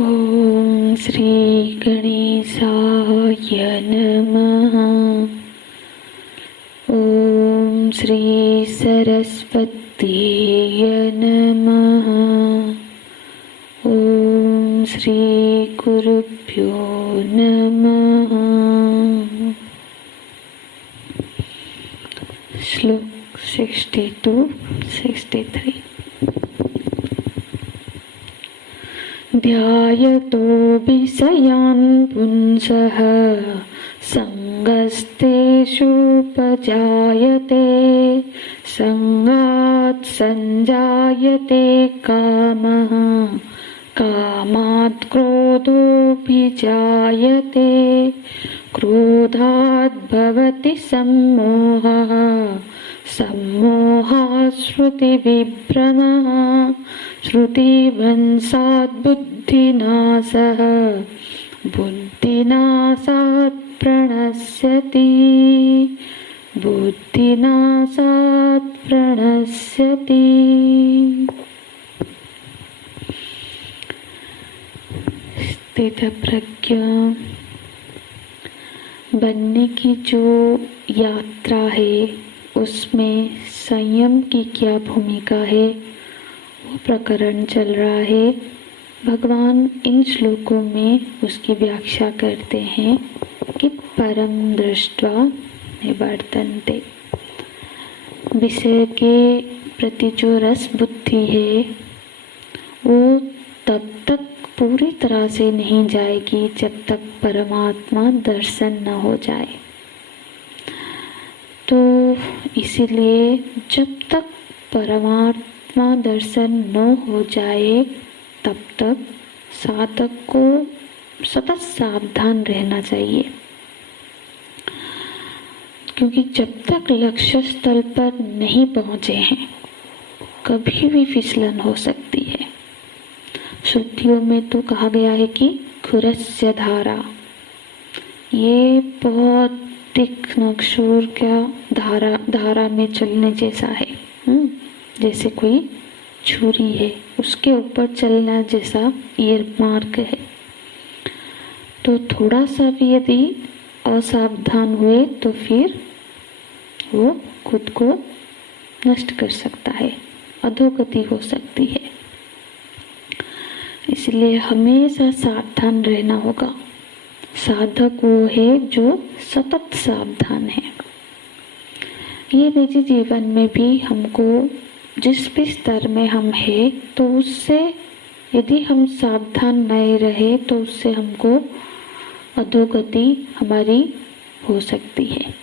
ओम श्री गणेशाय नमः। ओम श्री सरस्वतीय नमः। ओम श्री गुरुभ्यो नमः। श्लोक 62-63। ध्यायतो विषयान् पुंसः संगस्तेषुपजायते संगात् संजायते कामः कामात् क्रोधोऽभिजायते क्रोधात् भवति सम्मोहः सम्मोहात् श्रुतिविभ्रमः श्रुतिभ्रंशात् बुद्धिनाशः बुद्धिनाशात् प्रणश्यति बुद्धिनाशात् प्रणश्यति। स्थितप्रज्ञ बनने की जो यात्रा है उसमें संयम की क्या भूमिका है वो प्रकरण चल रहा है। भगवान इन श्लोकों में उसकी व्याख्या करते हैं कि परम दृष्ट्वा निवर्तन्ते। विषय के प्रति जो रस बुद्धि है वो तब तक पूरी तरह से नहीं जाएगी जब तक परमात्मा दर्शन न हो जाए। तो इसीलिए जब तक परमात्मा दर्शन न हो जाए तब तक साधक को सतत सावधान रहना चाहिए, क्योंकि जब तक लक्ष्य स्थल पर नहीं पहुंचे हैं कभी भी फिसलन हो सकती है। श्रुतियों में तो कहा गया है कि खुरस्य धारा, ये बहुत तीक्ष्ण क्षूर का धारा में चलने जैसा है। जैसे कोई छुरी है उसके ऊपर चलना जैसा ये मार्ग है। तो थोड़ा सा भी यदि असावधान हुए तो फिर वो खुद को नष्ट कर सकता है, अधोगति हो सकती है। इसलिए हमेशा सावधान रहना होगा। साधक वो है जो सतत सावधान है। ये निजी जीवन में भी हमको जिस भी स्तर में हम हैं तो उससे यदि हम सावधान नहीं रहे तो उससे हमको अधोगति हमारी हो सकती है।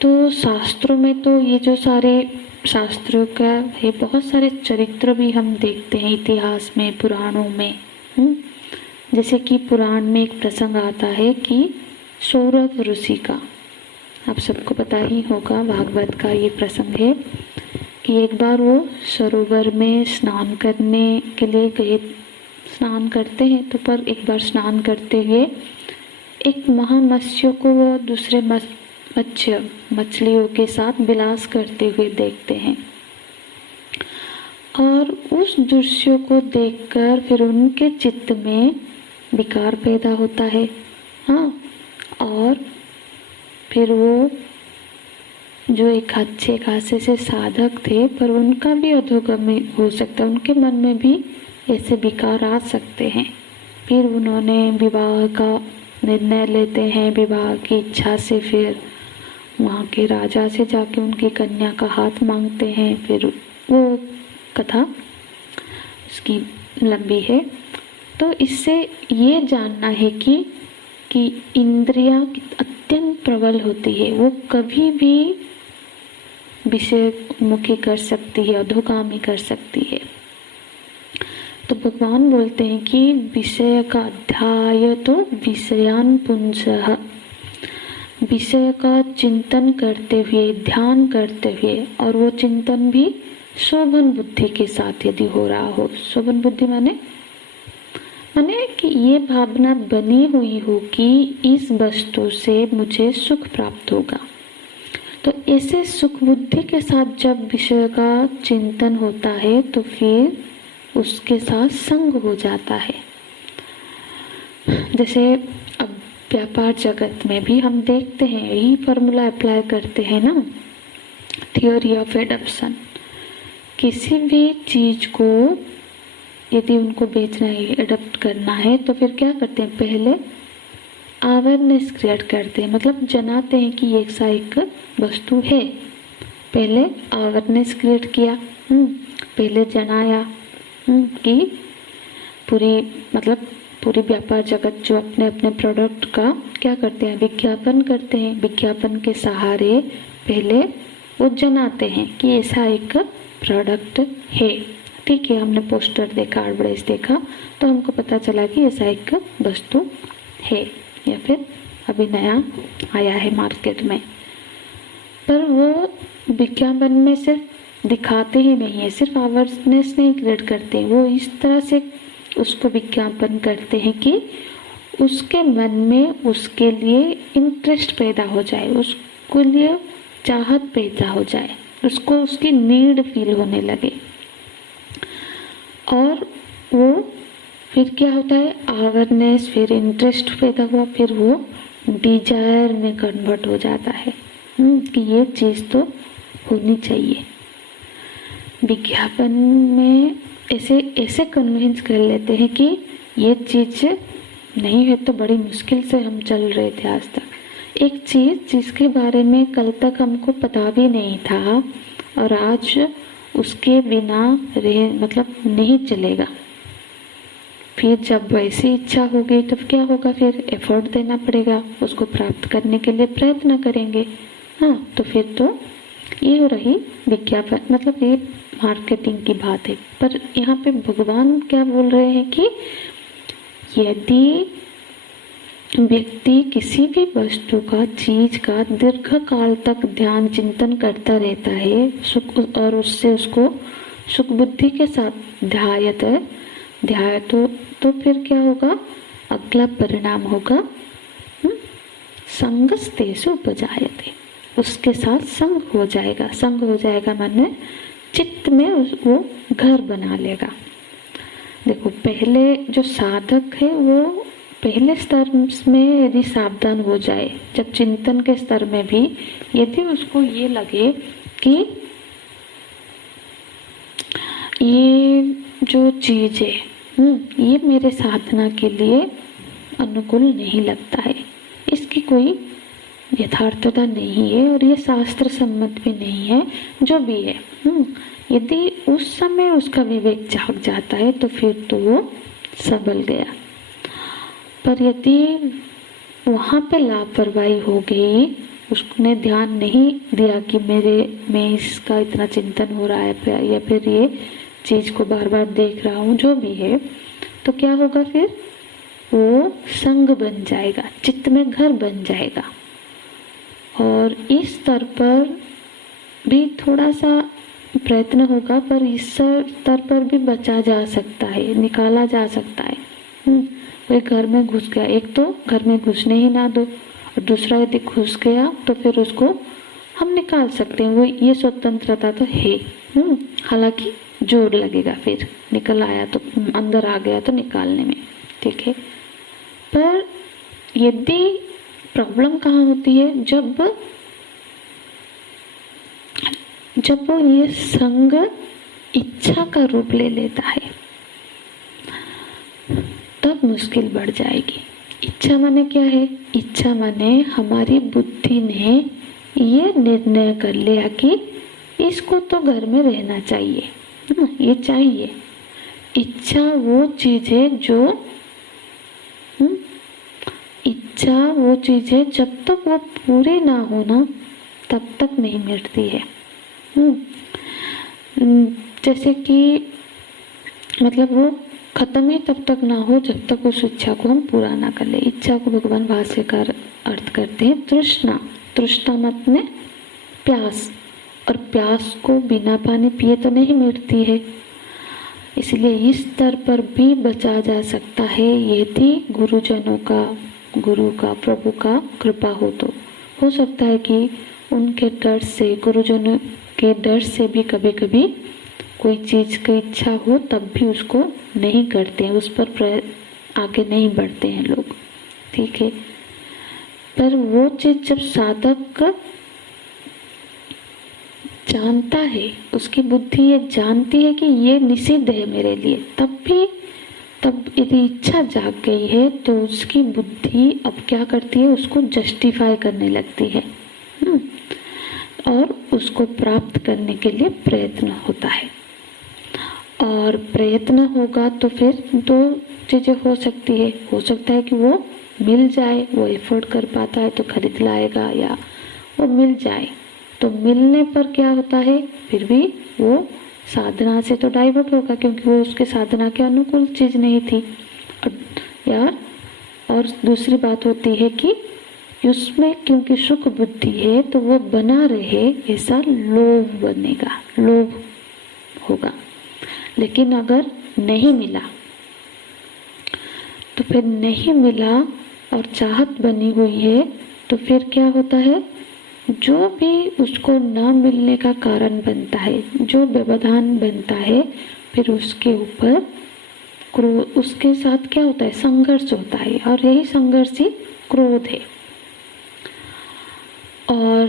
तो शास्त्रों में तो ये जो सारे शास्त्रों का है, बहुत सारे चरित्र भी हम देखते हैं इतिहास में, पुराणों में। जैसे कि पुराण में एक प्रसंग आता है कि सौरभ ऋषि का, आप सबको पता ही होगा, भागवत का ये प्रसंग है कि एक बार वो सरोवर में स्नान करने के लिए गए। स्नान करते हैं तो पर एक बार स्नान करते हुए एक महामत्स्य को वो दूसरे मछलियों के साथ विलास करते हुए देखते हैं और उस दृश्य को देखकर फिर उनके चित्त में विकार पैदा होता है। हाँ, और फिर वो जो एक अच्छे खासे से साधक थे पर उनका भी अधोगति हो सकता है, उनके मन में भी ऐसे विकार आ सकते हैं। फिर उन्होंने विवाह का निर्णय लेते हैं, विवाह की इच्छा से फिर वहाँ के राजा से जाके उनकी कन्या का हाथ मांगते हैं। फिर वो कथा उसकी लंबी है। तो इससे ये जानना है कि इंद्रियां अत्यंत प्रबल होती है, वो कभी भी विषय मुखी कर सकती है, अधोगामी कर सकती है। तो भगवान बोलते हैं कि विषय का अध्याय तो विषयान पुंसः, विषय का चिंतन करते हुए, ध्यान करते हुए, और वो चिंतन भी शोभन बुद्धि के साथ यदि हो रहा हो। शोभन बुद्धि माने कि ये भावना बनी हुई हो कि इस वस्तु से मुझे सुख प्राप्त होगा। तो ऐसे सुख बुद्धि के साथ जब विषय का चिंतन होता है तो फिर उसके साथ संग हो जाता है। जैसे अब व्यापार जगत में भी हम देखते हैं, यही फॉर्मूला अप्लाई करते हैं ना, थियोरी ऑफ एडॉप्शन। किसी भी चीज को यदि उनको बेचना है, एडॉप्ट करना है, तो फिर क्या करते हैं, पहले अवेयरनेस क्रिएट करते हैं, मतलब जनाते हैं कि ये एक वस्तु है। पहले अवेयरनेस क्रिएट किया, पहले जनाया कि पूरी व्यापार जगत जो अपने अपने प्रोडक्ट का क्या करते हैं, विज्ञापन करते हैं। विज्ञापन के सहारे पहले वो जनाते हैं कि ऐसा एक प्रोडक्ट है। ठीक है, हमने पोस्टर देखा, एडवर्टाइज देखा, तो हमको पता चला कि ऐसा एक वस्तु है या फिर अभी नया आया है मार्केट में। पर वो विज्ञापन में सिर्फ दिखाते ही नहीं है, सिर्फ अवेयरनेस नहीं क्रिएट करते, वो इस तरह से उसको विज्ञापन करते हैं कि उसके मन में उसके लिए इंटरेस्ट पैदा हो जाए, उसके लिए चाहत पैदा हो जाए, उसको उसकी नीड फील होने लगे। और वो फिर क्या होता है, अवेयरनेस, फिर इंटरेस्ट पैदा हुआ, फिर वो डिजायर में कन्वर्ट हो जाता है कि ये चीज़ तो होनी चाहिए। विज्ञापन में ऐसे कन्विंस कर लेते हैं कि ये चीज़ नहीं है तो बड़ी मुश्किल से हम चल रहे थे आज तक। एक चीज़ जिसके बारे में कल तक हमको पता भी नहीं था और आज उसके बिना नहीं चलेगा। फिर जब वैसी इच्छा होगी तब क्या होगा, फिर एफर्ट देना पड़ेगा, उसको प्राप्त करने के लिए प्रयत्न करेंगे। हाँ, तो फिर तो ये हो रही विज्ञापन, ये मार्केटिंग की बात है। पर यहाँ पे भगवान क्या बोल रहे हैं कि यदि व्यक्ति किसी भी वस्तु का, चीज का दीर्घ काल तक ध्यान चिंतन करता रहता है, सुख और उससे उसको सुख बुद्धि के साथ ध्याय तो फिर क्या होगा, अगला परिणाम होगा संगस्तेषु उपजायते, उसके साथ संग हो जाएगा। संग हो जाएगा माने चित्त में वो घर बना लेगा। देखो, पहले जो साधक है वो पहले स्तर में यदि सावधान हो जाए, जब चिंतन के स्तर में भी यदि उसको ये लगे कि ये जो चीज है ये मेरे साधना के लिए अनुकूल नहीं लगता है, इसकी कोई यथार्थता नहीं है और ये शास्त्र सम्मत भी नहीं है, जो भी है, यदि उस समय उसका विवेक जाग जाता है तो फिर तो वो सबल गया। पर यदि वहाँ पे लापरवाही हो गई, उसने ध्यान नहीं दिया कि मैं इसका इतना चिंतन हो रहा है या फिर ये चीज को बार बार देख रहा हूँ, जो भी है, तो क्या होगा, फिर वो संग बन जाएगा, चित्त में घर बन जाएगा। और इस स्तर पर भी थोड़ा सा प्रयत्न होगा, पर इस स्तर पर भी बचा जा सकता है, निकाला जा सकता है। कोई घर में घुस गया, एक तो घर में घुसने ही ना दो, और दूसरा यदि घुस गया तो फिर उसको हम निकाल सकते हैं, वो ये स्वतंत्रता तो है। हालांकि जोर लगेगा, फिर निकल आया तो अंदर आ गया तो निकालने में, ठीक है। पर यदि प्रॉब्लम कहाँ होती है, जब ये संग इच्छा का रूप ले लेता है तब मुश्किल बढ़ जाएगी। इच्छा माने क्या है, इच्छा माने हमारी बुद्धि ने ये निर्णय कर लिया कि इसको तो घर में रहना चाहिए, ये चाहिए। इच्छा वो चीज है जब तक वो पूरी ना हो ना तब तक नहीं मिटती है। जैसे कि वो खत्म ही तब तक ना हो जब तक उस इच्छा को हम पूरा ना कर ले। इच्छा को भगवान भाष्यकार अर्थ करते हैं तृष्णा। तृष्णा मतलब प्यास, और प्यास को बिना पानी पिए तो नहीं मिटती है। इसलिए इस स्तर पर भी बचा जा सकता है यदि गुरुजनों का, गुरु का, प्रभु का कृपा हो सकता है कि उनके डर से, गुरुजनों के डर से भी कभी कभी कोई चीज की इच्छा हो तब भी उसको नहीं करते हैं, उस पर आगे नहीं बढ़ते हैं लोग, ठीक है। पर वो चीज जब साधक जानता है, उसकी बुद्धि ये जानती है कि ये निषिद्ध है मेरे लिए, तब यदि इच्छा जाग गई है तो उसकी बुद्धि अब क्या करती है, उसको जस्टिफाई करने लगती है और उसको प्राप्त करने के लिए प्रयत्न होता है। और प्रयत्न होगा तो फिर दो चीजें हो सकती है, हो सकता है कि वो मिल जाए, वो एफोर्ड कर पाता है तो खरीद लाएगा, या वो मिल जाए तो मिलने पर क्या होता है, फिर भी वो साधना से तो डाइवर्ट होगा क्योंकि वो उसके साधना के अनुकूल चीज नहीं थी। और दूसरी बात होती है कि उसमें क्योंकि सुख बुद्धि है तो वो बना रहे ऐसा लोभ बनेगा, लोभ होगा। लेकिन अगर नहीं मिला तो फिर नहीं मिला और चाहत बनी हुई है तो फिर क्या होता है, जो भी उसको न मिलने का कारण बनता है, जो व्यवधान बनता है, फिर उसके ऊपर उसके साथ क्या होता है, संघर्ष होता है। और यही संघर्ष ही क्रोध है। और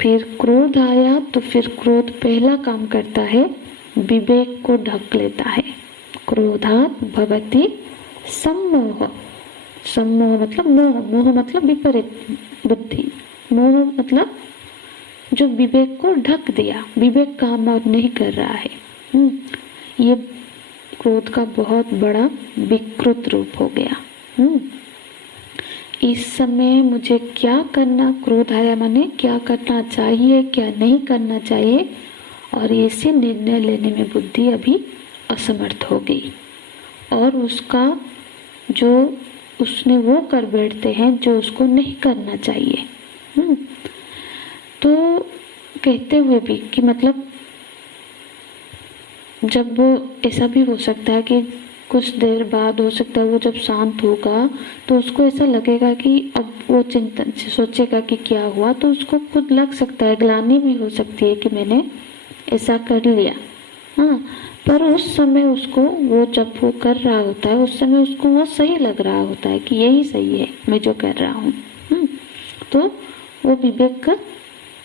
फिर क्रोध आया तो फिर क्रोध पहला काम करता है, विवेक को ढक लेता है। क्रोधात् भवति सम्मोह। सम्मोह मतलब मोह, मोह मतलब विपरीत बुद्धि, मोह मतलब जो विवेक को ढक दिया, विवेक काम और नहीं कर रहा है। ये क्रोध का बहुत बड़ा विकृत रूप हो गया। इस समय मुझे क्या करना, क्रोध आया माने क्या करना चाहिए, क्या नहीं करना चाहिए, और ऐसे निर्णय लेने में बुद्धि अभी असमर्थ हो गई। और उसका जो उसने वो कर बैठते हैं जो उसको नहीं करना चाहिए। तो कहते हुए भी कि मतलब जब ऐसा भी हो सकता है कि कुछ देर बाद हो सकता है वो जब शांत होगा तो उसको ऐसा लगेगा कि अब वो चिंतन से सोचेगा कि क्या हुआ, तो उसको खुद लग सकता है, ग्लानि भी हो सकती है कि मैंने ऐसा कर लिया। हाँ, पर उस समय उसको वो जब वो कर रहा होता है उस समय उसको वो सही लग रहा होता है कि यही सही है मैं जो कर रहा हूँ। तो वो विवेक का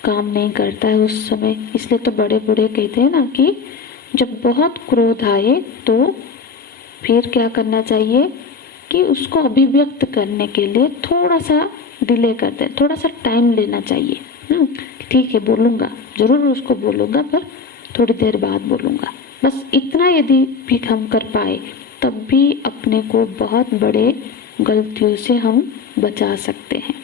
काम नहीं करता है उस समय। इसलिए तो बड़े बूढ़े कहते हैं ना कि जब बहुत क्रोध आए तो फिर क्या करना चाहिए कि उसको अभिव्यक्त करने के लिए थोड़ा सा डिले कर दें, थोड़ा सा टाइम लेना चाहिए। ठीक है बोलूँगा, जरूर उसको बोलूँगा, पर थोड़ी देर बाद बोलूँगा। बस इतना यदि भी हम कर पाए तब भी अपने को बहुत बड़े गलतियों से हम बचा सकते हैं।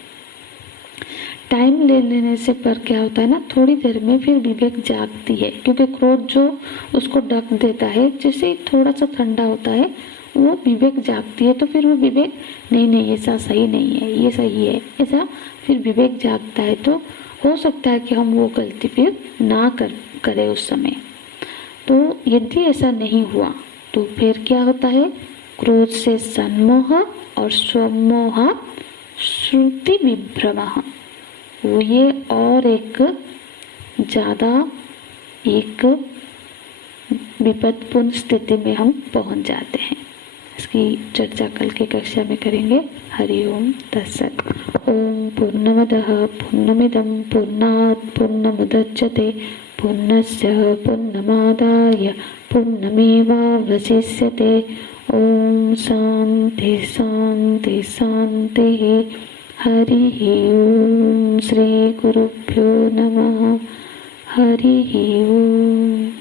टाइम ले लेने से पर क्या होता है ना, थोड़ी देर में फिर विवेक जागती है, क्योंकि क्रोध जो उसको ढक देता है, जैसे थोड़ा सा ठंडा होता है वो विवेक जागती है, तो फिर वो विवेक नहीं ऐसा सही नहीं है, ये सही है, ऐसा फिर विवेक जागता है। तो हो सकता है कि हम वो गलती फिर ना करें उस समय। तो यदि ऐसा नहीं हुआ तो फिर क्या होता है, क्रोध से सन्मोह और स्वमोह श्रुति विभ्रमः, वो ये और एक ज़्यादा एक विपदपूर्ण स्थिति में हम पहुंच जाते हैं। इसकी चर्चा कल के कक्षा में करेंगे। हरि ओम तत्सत्। ओम पूर्णमदः पूर्णमिदं पूर्णात् पूर्णमुदच्यते पूर्णस्य पूर्णमादाय पूर्णमेवावशिष्यते। ओम शांति शांति शांति। हरिः ओम। श्री गुरुभ्यो नमः। हरिः ओम।